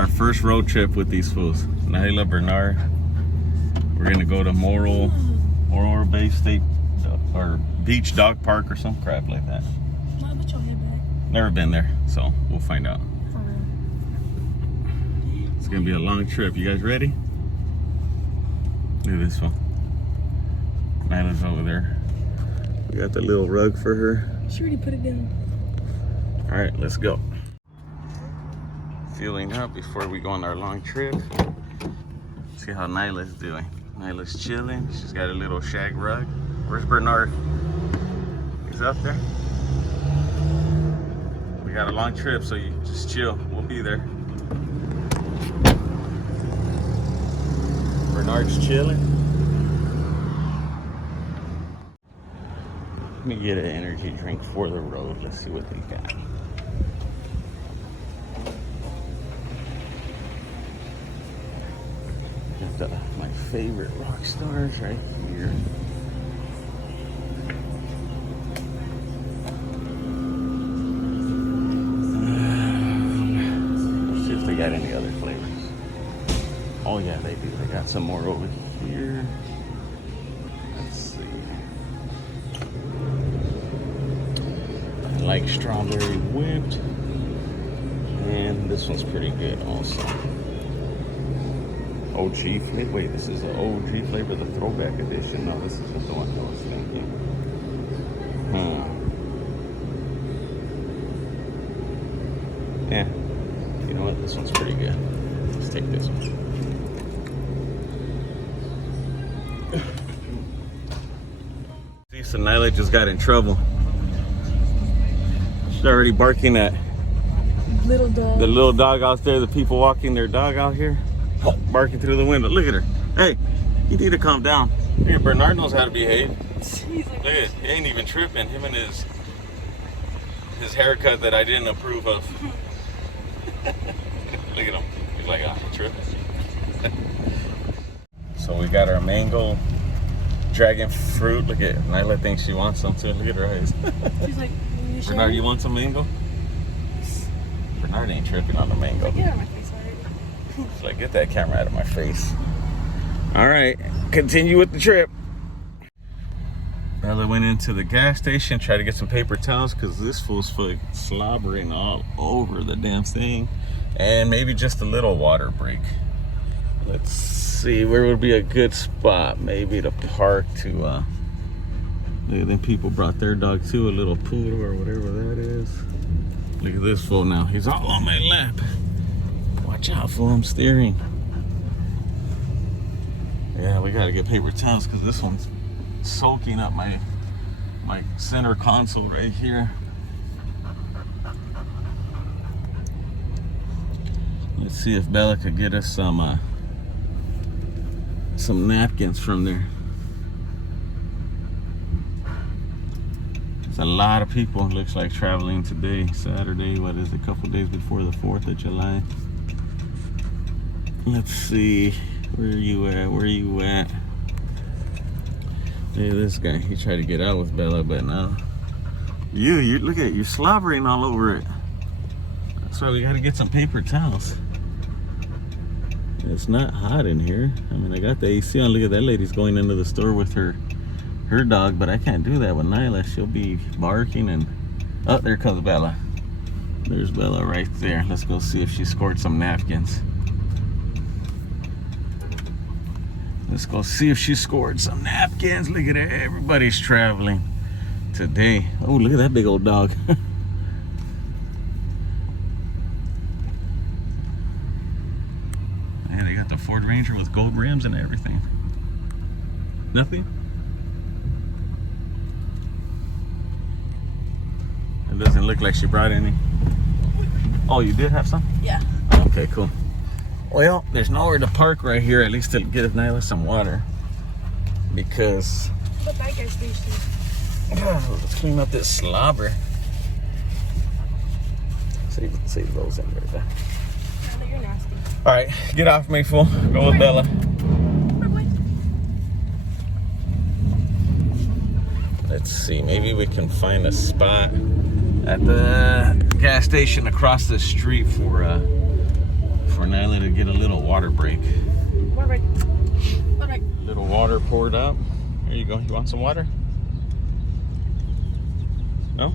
Our first road trip with these fools. Nyla, Bernard. We're gonna go to Morro Bay State or Beach Dog Park or some crap like that. No, but you'll head back. Never been there, so we'll find out. For real. It's gonna be a long trip. You guys ready? Look at this one. Nyla's over there. We got the little rug for her. She already put it down. All right, let's go. Fueling up before we go on our long trip. See how Nyla's doing. Nyla's chilling. She's got a little shag rug. Where's Bernard? He's up there. We got a long trip, so you just chill. We'll be there. Bernard's chilling. Let me get an energy drink for the road. Let's see what they got. Got my favorite rock stars right here. Let's see if they got any other flavors. Oh yeah, they do. They got some more over here. Let's see. I like strawberry whipped. And this one's pretty good also. OG flavor. Wait, this is the OG flavor, the throwback edition. No, this isn't the one I was thinking. Yeah. You know what? This one's pretty good. Let's take this one. See, so Nyla just got in trouble. She's already barking at Little dog. the little dog out there, the people walking their dog out here. Barking through the window. Look at her. Hey, you need to calm down. Here, Bernard knows how to behave. Look at it. He ain't even tripping. Him and his haircut that I didn't approve of. Look at him. He's like, ah, tripping. So we got our mango dragon fruit. Look at Nyla thinks she wants some too. Look at her eyes. She's like, Bernard, you want some mango? Bernard ain't tripping on the mango. Get out of my face already. It's like, get that camera out of my face. All right, continue with the trip. Bella went into the gas station, tried to get some paper towels because this fool's slobbering all over the damn thing. And maybe just a little water break. Let's see, where would be a good spot? Maybe to park to, look at them people brought their dog too, a little poodle or whatever that is. Look at this fool now, he's all on my lap. Watch out, fool, I'm steering. Yeah, we gotta get paper towels because this one's soaking up my center console right here. Let's see if Bella could get us some napkins from there. There's a lot of people, it looks like, traveling today, Saturday. What is it, a couple days before the 4th of July. Let's see, where are you at? Where are you at? Hey, this guy, he tried to get out with Bella, but no. You look at it, you're slobbering all over it. That's why we gotta get some paper towels. It's not hot in here. I mean, I got the AC on. Look at that lady's going into the store with her dog, but I can't do that with Nyla. She'll be barking and... Oh, there comes Bella. There's Bella right there. Let's go see if she scored some napkins. Let's go see if she scored some napkins. Look at it. Everybody's traveling today. Oh, look at that big old dog. Man, they got the Ford Ranger with gold rims and everything. Nothing? It doesn't look like she brought any. Oh, you did have some? Yeah. Okay, cool. Well, there's nowhere to park right here, at least to get Nyla some water. Because... What that gas station? Let's clean up this slobber. Save those in right there. I know you're nasty. Alright, get off me, fool. Go with Bella. Let's see, maybe we can find a spot at the gas station across the street for Nyla water break. Water break. Water break. Little water poured up. There you go. You want some water? No?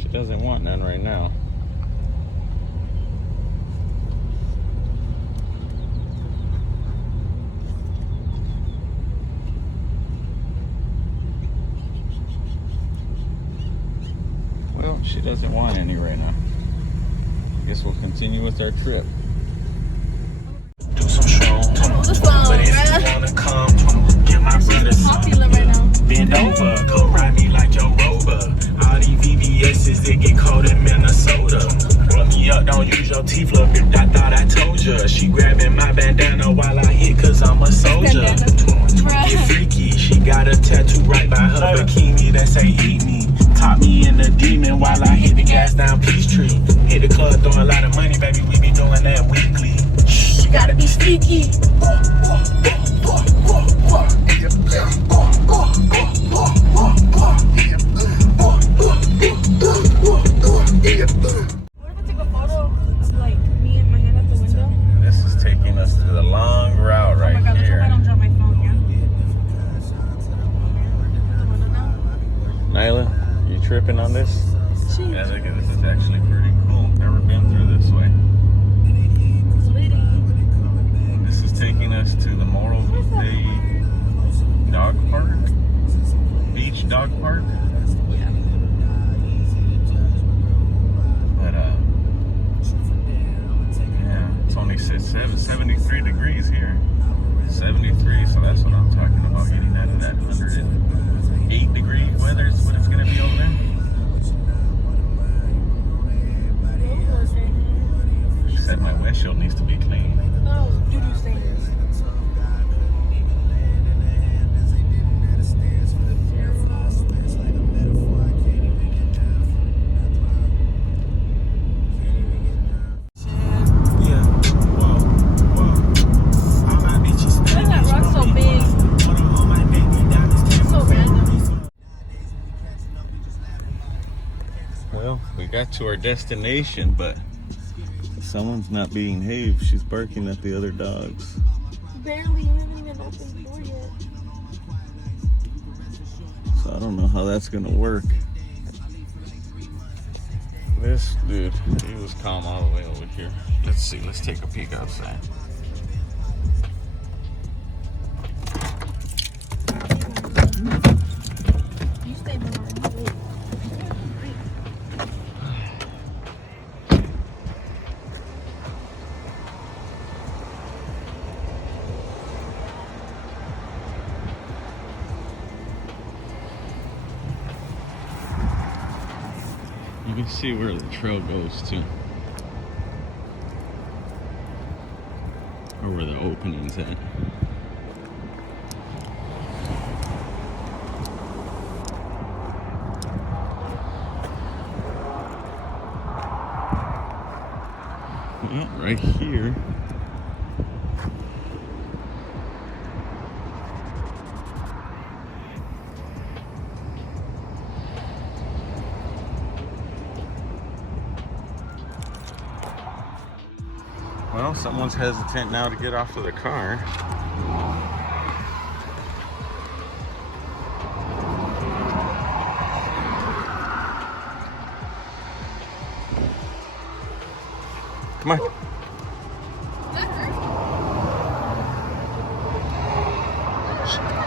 She doesn't want none right now. Well, she doesn't want any right now. Guess we'll continue with our trip. Do some strong, but if you wanna come, get my brother some. Popular right now. Bend over, come ride me like your rover. All these VVS's that get caught in Minnesota. Roll me up, don't use your teeth, look, bitch, I thought I told ya. She grabbing my bandana while I hit, cause I'm a soldier. Get freaky, she got a tattoo right by her bikini that say eat me. Taught me in the demon while I hit the gas down Peachtree. Hit the club, throwing a lot of money, baby, we be doing that weekly. Shh, you gotta be sneaky. What if I take a photo of like me and my hand out the window? This is taking us to the long route right Oh my god, let's hope I here. don't drop my phone, yeah? The window now? Nyla, you tripping on this? Jeez. Yeah, look at this. It's actually pretty cool. Never been through this way. This is taking us to the Morro Bay Dog Park. Beach Dog Park. But yeah, it's only 73 degrees here. 73, so that's what I'm talking about, getting out of that 108 degree weather is what it's gonna be over there. She said my windshield needs to be clean. No, doo-doo stains. Why is that rock so big? It's so random. Well, we got to our destination, but someone's not being behaved. She's barking at the other dogs. Barely, you haven't even opened the door yet. So I don't know how that's gonna work. This dude, he was calm all the way over here. Let's see, let's take a peek outside. You stay behind. You wait. You can see where the trail goes to. Or where the opening's at. Well, right here. Well, someone's hesitant now to get off of the car. Come on.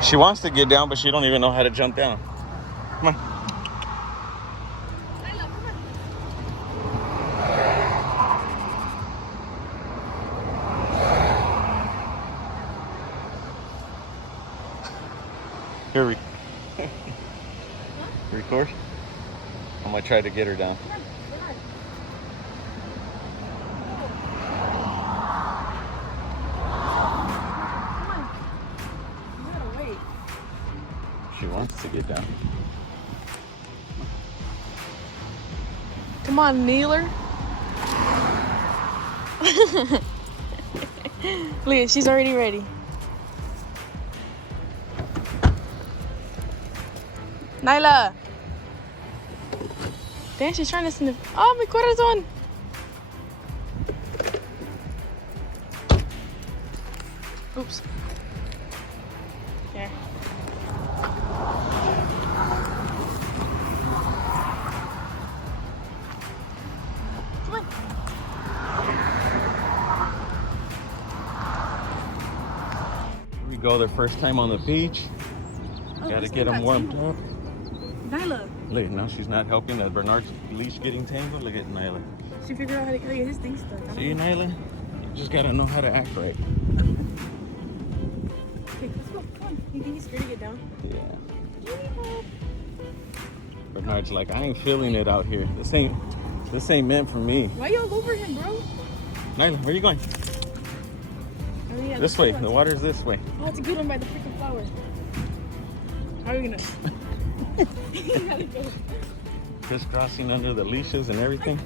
She wants to get down, but she don't even know how to jump down. Come on. Here we record. I'm gonna try to get her down. She wants to get down. Come on, kneeler. Leah, she's already ready. Nyla. Damn, she's trying to sniff. Oh, mi corazón. Oops. Here. Come on. Here we go, their first time on the beach. Oh, Gotta this get thing them got warmed tangled. up. Nyla. Look, now she's not helping. That Bernard's leash getting tangled. Look at Nyla. She figured out how to get his thing stuck. See, Nyla? You just gotta know how to act right. Okay, let's go. Come on. You think he's scared to get down? Yeah. Do you need help? Bernard's like, I ain't feeling it out here. This ain't meant for me. Why you all over him, bro? Nyla, where you going? Oh, yeah, This way. The water's this way. Oh, it's a good one by the freaking flower. How are we gonna? You gotta go. Crisscrossing under the leashes and everything.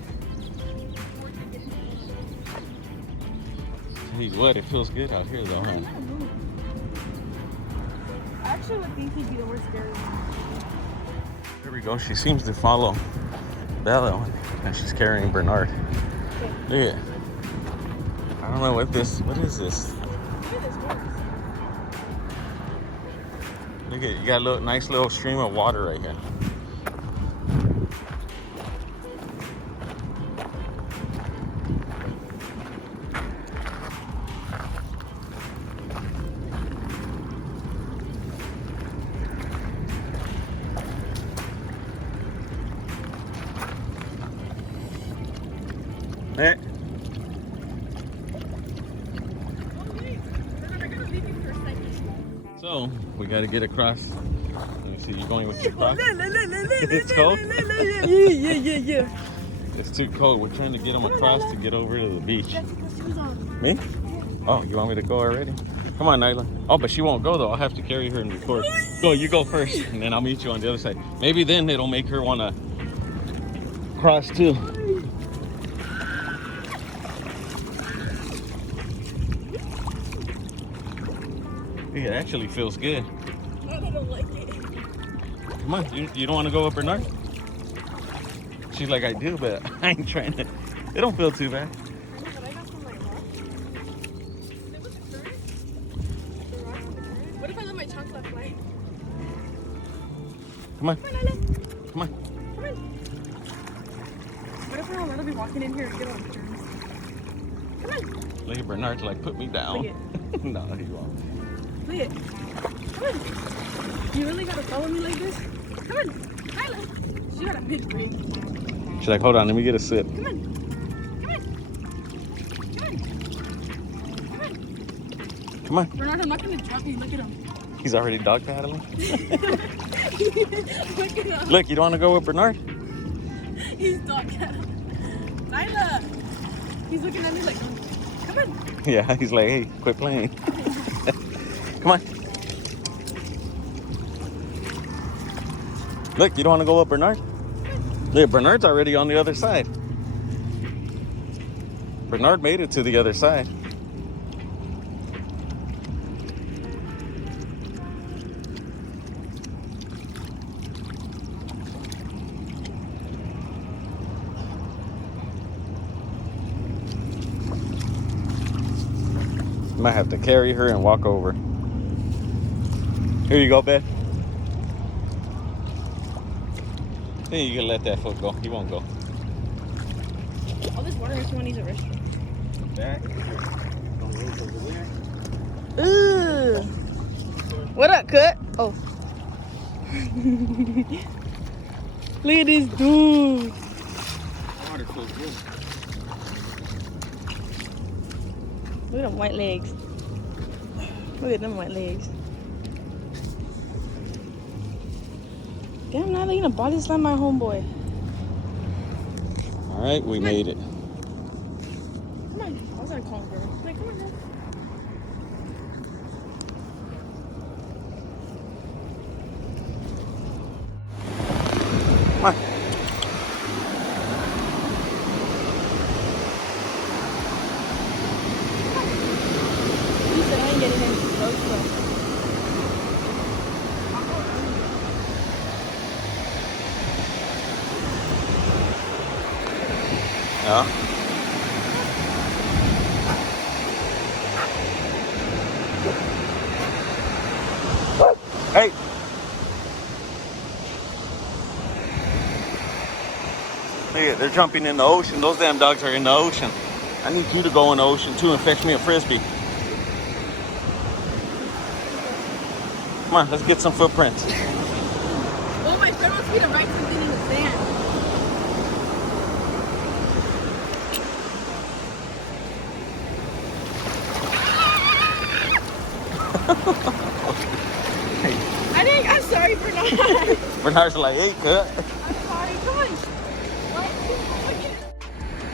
Tell you what, it feels good out here though, huh? I actually would think he'd be the worst scary one. There we go. She seems to follow Bella one, and she's carrying Bernard. Okay. Yeah. I don't know what is this? Look at this horse. Look at, you got a little, nice little stream of water right here. Eh. So we got to get across. Let me see. You going with the cross? It's cold. Yeah. It's too cold. We're trying to get them across to get over to the beach. Me? Oh, you want me to go already? Come on, Nyla. Oh, but she won't go though. I'll have to carry her and record. Go, you go first, and then I'll meet you on the other side. Maybe then it'll make her want to cross too. It actually feels good. I don't like it. Come on, you don't want to go with Bernard? She's like, I do, but I ain't trying to. It don't feel too bad. What if I let my chocolate fly? Come on. Come on, Lila. Come on. Come on. What if I'll be walking in here and get on turns? Come on. Look at Bernard's like, put me down. Look No, he won't. Look it. Come on. You really gotta follow me like this? Come on. Lila. She got a big brain. She's like, hold on, let me get a sip. Come on. Come on. Come on. Come on. Bernard, I'm not gonna drop you. Look at him. He's already dog paddling. Look at him. Look, you don't want to go with Bernard? He's dog paddling. Lila. He's looking at me like, come on. Yeah, he's like, hey, quit playing. Come on. Look, you don't want to go with Bernard? Look, Bernard's already on the other side. Bernard made it to the other side. Might have to carry her and walk over. Here you go, Beth. Then you can let that foot go. He won't go. All this water makes me want to use a restroom. Back. Ooh. What up, Cut? Oh. Look at this dude. Water feels good. Look at them white legs. Look at them white legs. Damn, Nyla, you gonna body slam my homeboy. All right, we made it. Come on. I was gonna call him, girl. Wait, come on, girl. Come on. He said I ain't getting in. Go slow. Ja. Hey. Hey, they're jumping in the ocean. Those damn dogs are in the ocean. I need you to go in the ocean too and fetch me a frisbee. Come on, let's get some footprints. Well, my friend wants me to write something in the sand. I'm sorry, Bernard. Bernard's like, hey, cut. I'm sorry, come on.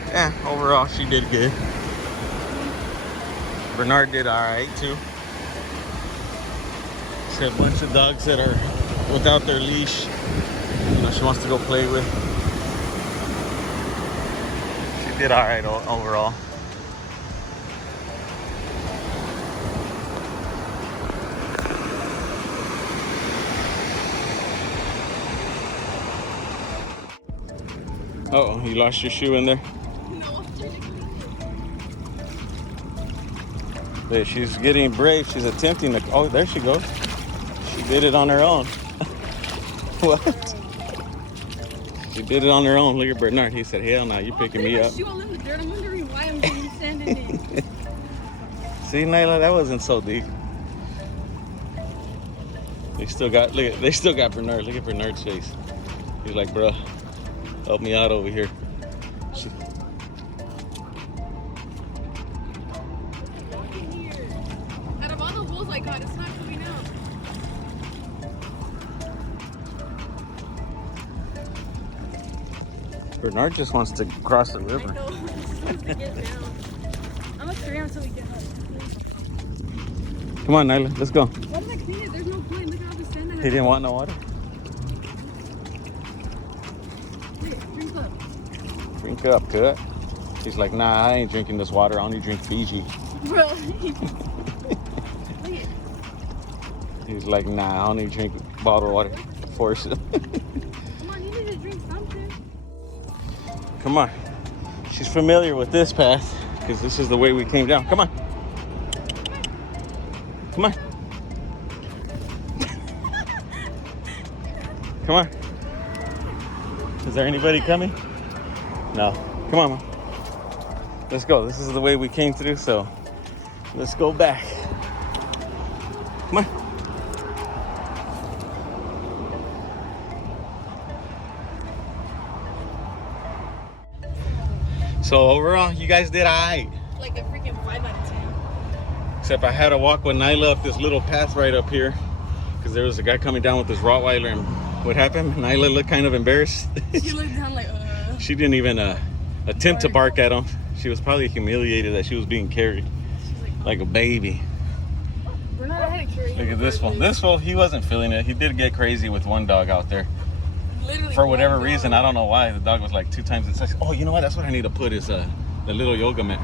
Yeah, overall, she did good. Bernard did all right too. She had a bunch of dogs that are without their leash. You know, she wants to go play with. She did all right overall. Uh-oh, you lost your shoe in there? No, There, she's getting brave. She's attempting to. Oh, there she goes. She did it on her own. What? She did it on her own. Look at Bernard. He said, hell no, you're picking me up. Shoe all in the dirt. I'm wondering why I'm getting sand in it. See, Nyla, that wasn't so deep. They still got Bernard. Look at Bernard's face. He's like, bro, help me out over here. Out of all the holes I got, it's not coming out. Bernard just wants to cross the river. I know. He just wants to get down. I'm gonna stay until we get up. Come on, Nyla, let's go. Why did I clean it? There's no point. Look at all the sand I have. He didn't want no water. Drink up. Drink up, cut. He's like, nah, I ain't drinking this water. I only drink Fiji. Bro. He's like, nah, I only drink bottled water. Force it. Come on, you need to drink something. Come on. She's familiar with this path because this is the way we came down. Come on. Come on. Come on. Is there anybody coming? No. Come on, Mom. Let's go. This is the way we came through, so let's go back. Come on. So overall, you guys did all right. Like a freaking 5 out of 10. Except I had to walk with Nyla up this little path right up here because there was a guy coming down with this Rottweiler, and what happened? Nyla looked kind of embarrassed. She looked down like, She didn't even attempt to bark at him. She was probably humiliated that she was being carried like a baby. We're not ahead of carry. Look at this one. This one, he wasn't feeling it. He did get crazy with one dog out there. Literally For whatever reason, I don't know why. The dog was like 2 times its size. Oh, you know what? That's what I need to put is the little yoga mat.